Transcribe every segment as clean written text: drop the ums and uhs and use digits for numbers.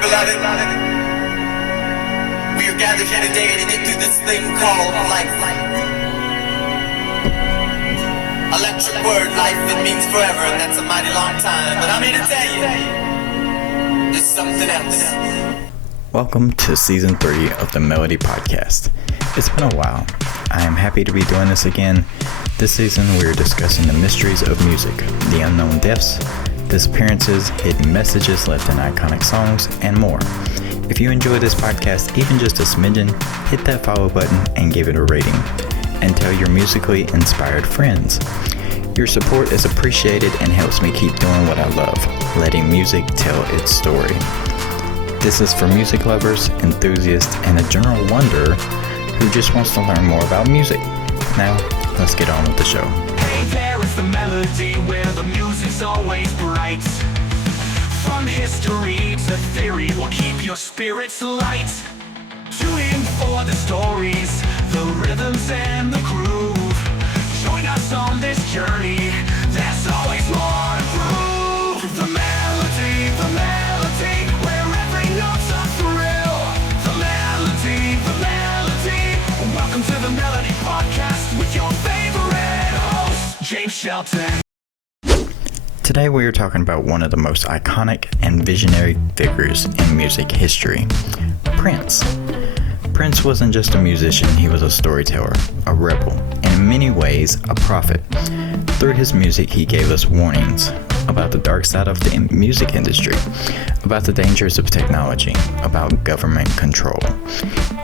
beloved. We are gathered here today to get through this thing called life. Electric word, life, it means forever, and that's a mighty long time. But I'm here to tell you, there's something else. Welcome to Season 3 of the Melodi Podcast. It's been a while. I am happy to be doing this again. This season we are discussing the mysteries of music, the unknown deaths, disappearances, hidden messages left in iconic songs, and more. If you enjoy this podcast even just a smidgen, hit that follow button and give it a rating. And tell your musically inspired friends. Your support is appreciated and helps me keep doing what I love, letting music tell its story. This is for music lovers, enthusiasts, and a general wonderer who just wants to learn more about music. Now, let's get on with the show. Hey there, it's the melody where the music's always bright. From history to theory, will keep your spirits light. Tune in for the stories, the rhythms and the groove. Join us on this journey, there's always more to prove. The melody, where every note's a thrill. The melody. Welcome to the Melodi Podcast with your favorite host, James Shelton. Today we are talking about one of the most iconic and visionary figures in music history, Prince. Prince wasn't just a musician, he was a storyteller, a rebel, and in many ways a prophet. Through his music he gave us warnings about the dark side of the music industry, about the dangers of technology, about government control,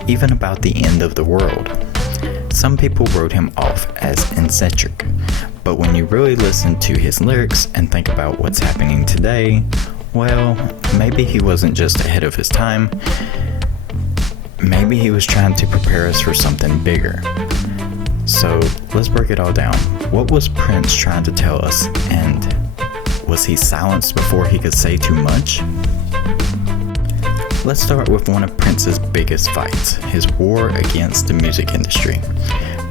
even about the end of the world. Some people wrote him off as eccentric, but when you really listen to his lyrics and think about what's happening today, well, maybe he wasn't just ahead of his time. Maybe he was trying to prepare us for something bigger. So let's break it all down. What was Prince trying to tell us, and was he silenced before he could say too much? Let's start with one of Prince's biggest fights, his war against the music industry.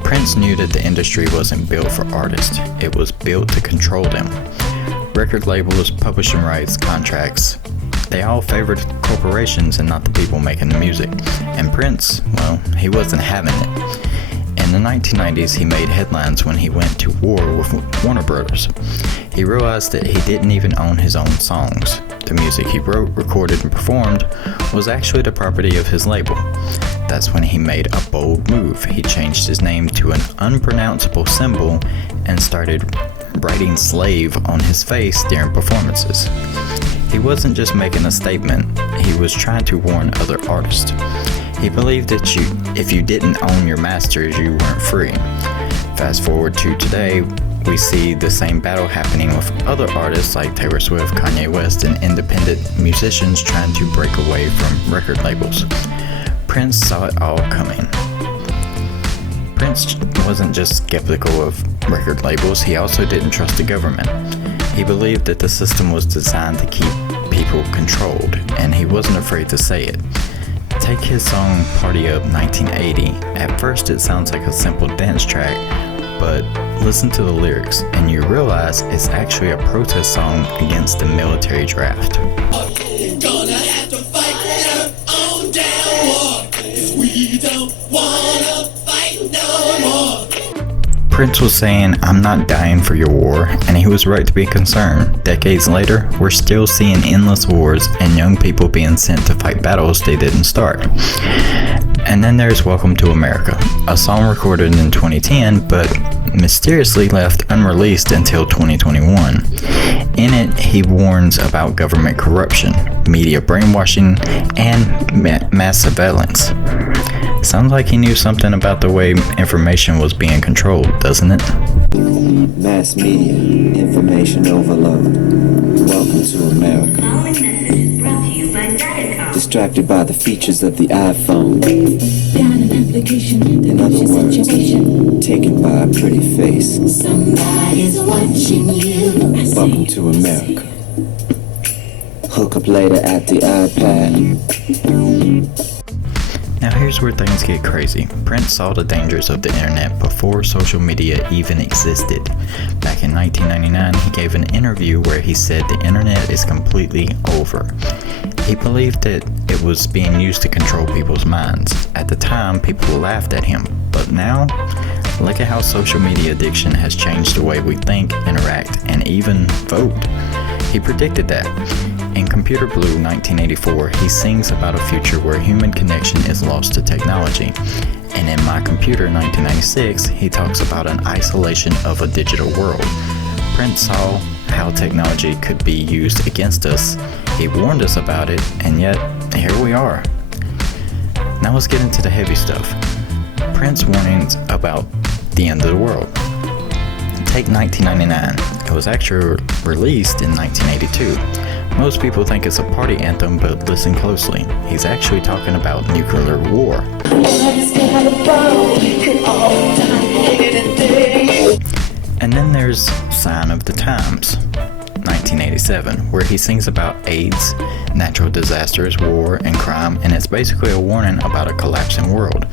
Prince knew that the industry wasn't built for artists, it was built to control them. Record labels, publishing rights, contracts, they all favored corporations and not the people making the music. And Prince, well, he wasn't having it. In the 1990s, he made headlines when he went to war with Warner Brothers. He realized that he didn't even own his own songs. The music he wrote, recorded, and performed was actually the property of his label. That's when he made a bold move. He changed his name to an unpronounceable symbol and started writing slave on his face during performances. He wasn't just making a statement, he was trying to warn other artists. He believed that if you didn't own your masters, you weren't free. Fast forward to today, we see the same battle happening with other artists like Taylor Swift, Kanye West, and independent musicians trying to break away from record labels. Prince saw it all coming. Prince wasn't just skeptical of record labels, he also didn't trust the government. He believed that the system was designed to keep people controlled, and he wasn't afraid to say it. Take his song Party Up 1980. At first it sounds like a simple dance track, but listen to the lyrics and you realize it's actually a protest song against the military draft. Gonna have to fight our own damn war, 'cause we don't wanna fight no more. Prince was saying, "I'm not dying for your war," and he was right to be concerned. Decades later, we're still seeing endless wars and young people being sent to fight battles they didn't start. And then there's Welcome to America, a song recorded in 2010 but mysteriously left unreleased until 2021. In it, he warns about government corruption, media brainwashing, and mass surveillance. Sounds like he knew something about the way information was being controlled, doesn't it? Mass media, information overload. Welcome to America. Distracted by the features of the iPhone. In other words, taken by a pretty face. Somebody's watching you. Welcome to America. Hook up later at the iPad. Now here's where things get crazy. Prince saw the dangers of the internet before social media even existed. Back in 1999, he gave an interview where he said the internet is completely over. He believed that it was being used to control people's minds. At the time, people laughed at him, but now, look at how social media addiction has changed the way we think, interact, and even vote. He predicted that. In Computer Blue 1984, he sings about a future where human connection is lost to technology. And in My Computer 1996, he talks about an isolation of a digital world. Prince saw how technology could be used against us. He warned us about it, and yet, here we are. Now let's get into the heavy stuff. Prince warnings about the end of the world. Take 1999. It was actually released in 1982. Most people think it's a party anthem, but listen closely. He's actually talking about nuclear war. And then there's Sign of the Times, 1987, where he sings about AIDS, natural disasters, war, and crime, and it's basically a warning about a collapsing world.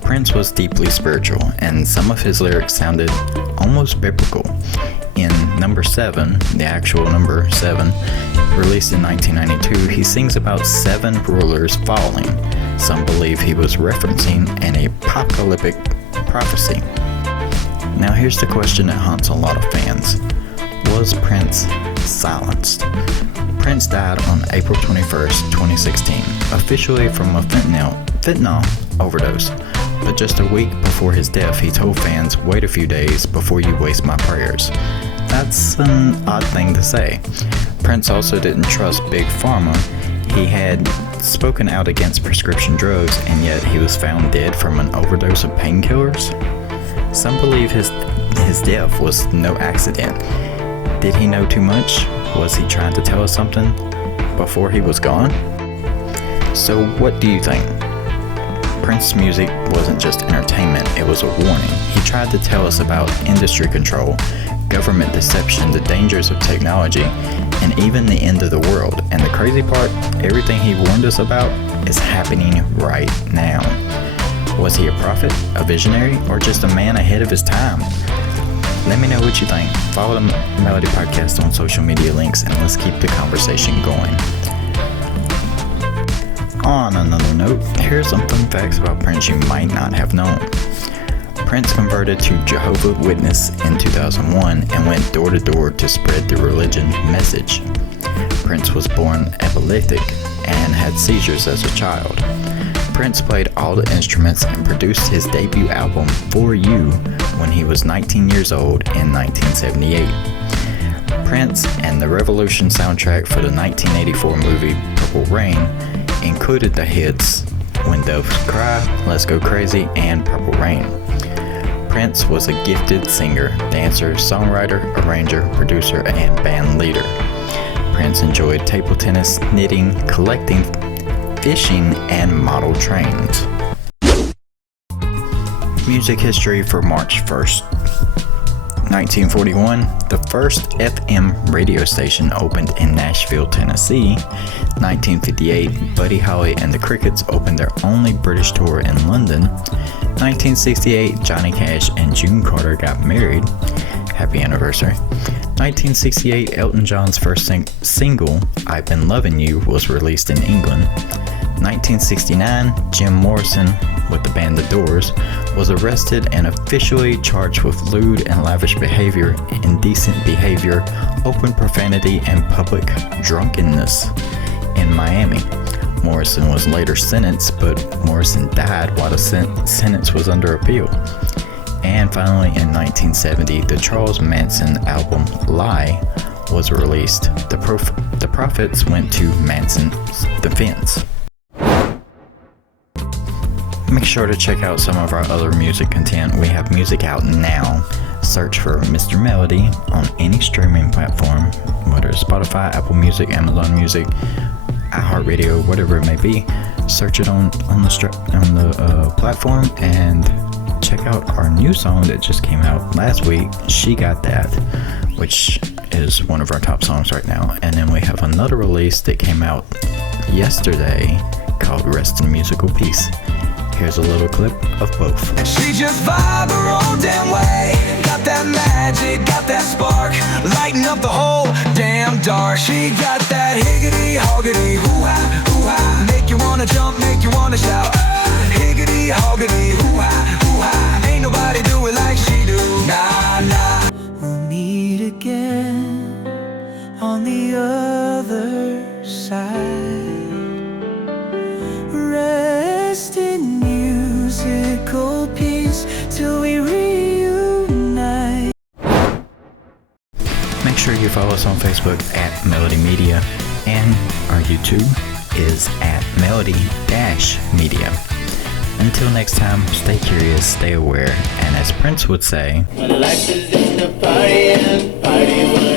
Prince was deeply spiritual, and some of his lyrics sounded almost biblical. In number 7, the actual number 7, released in 1992, he sings about 7 rulers falling. Some believe he was referencing an apocalyptic prophecy. Now here's the question that haunts a lot of fans. Was Prince silenced? Prince died on April 21st, 2016, officially from a fentanyl overdose. But just a week before his death, he told fans, "Wait a few days before you waste my prayers." That's an odd thing to say. Prince also didn't trust Big Pharma. He had spoken out against prescription drugs, and yet he was found dead from an overdose of painkillers. Some believe his death was no accident. Did he know too much? Was he trying to tell us something before he was gone? So what do you think? Prince's music wasn't just entertainment, it was a warning. He tried to tell us about industry control, government deception, the dangers of technology, and even the end of the world. And the crazy part, everything he warned us about is happening right now. Was he a prophet, a visionary, or just a man ahead of his time? Let me know what you think. Follow the Melodi Podcast on social media links, and let's keep the conversation going. On another note, here are some fun facts about Prince you might not have known. Prince converted to Jehovah's Witness in 2001 and went door to door to spread the religion message. Prince was born epileptic and had seizures as a child. Prince played all the instruments and produced his debut album, For You, when he was 19 years old in 1978. Prince and the Revolution soundtrack for the 1984 movie Purple Rain included the hits When Doves Cry, Let's Go Crazy, and Purple Rain. Prince was a gifted singer, dancer, songwriter, arranger, producer, and band leader. Prince enjoyed table tennis, knitting, collecting, fishing, and model trains. Music history for March 1st. 1941, the first FM radio station opened in Nashville, Tennessee. 1958, Buddy Holly and the Crickets opened their only British tour in London. 1968, Johnny Cash and June Carter got married. Happy anniversary. 1968, Elton John's first single, I've Been Loving You, was released in England. 1969, Jim Morrison, with the band The Doors, was arrested and officially charged with lewd and lavish behavior, indecent behavior, open profanity, and public drunkenness in Miami. Morrison was later sentenced, but Morrison died while the sentence was under appeal. And finally, in 1970, the Charles Manson album Lie was released. The profits went to Manson's defense. Make sure to check out some of our other music content. We have music out now. Search for Mr. Melodi on any streaming platform, whether it's Spotify, Apple Music, Amazon Music, iHeartRadio, whatever it may be. Search it on the platform and check out our new song that just came out last week, She Got That, which is one of our top songs right now. And then we have another release that came out yesterday called Rest in Musical Peace. Here's a little clip of both. She just vibe her own damn way. Got that magic, got that spark, lighting up the whole damn dark. She got that higgity hoggity hoo-ha, hoo-ha, make you wanna jump, make you wanna shout. Higgity hoggity hoo-ha, hoo-ha, ain't nobody do it like she do. Nah, nah. We'll meet again on the other side. Rest in musical peace till we reunite. Make sure you follow us on Facebook at Melodi Media, and our YouTube is at Melodi-Media. Until next time, stay curious, stay aware, and as Prince would say, When life is just a party and party will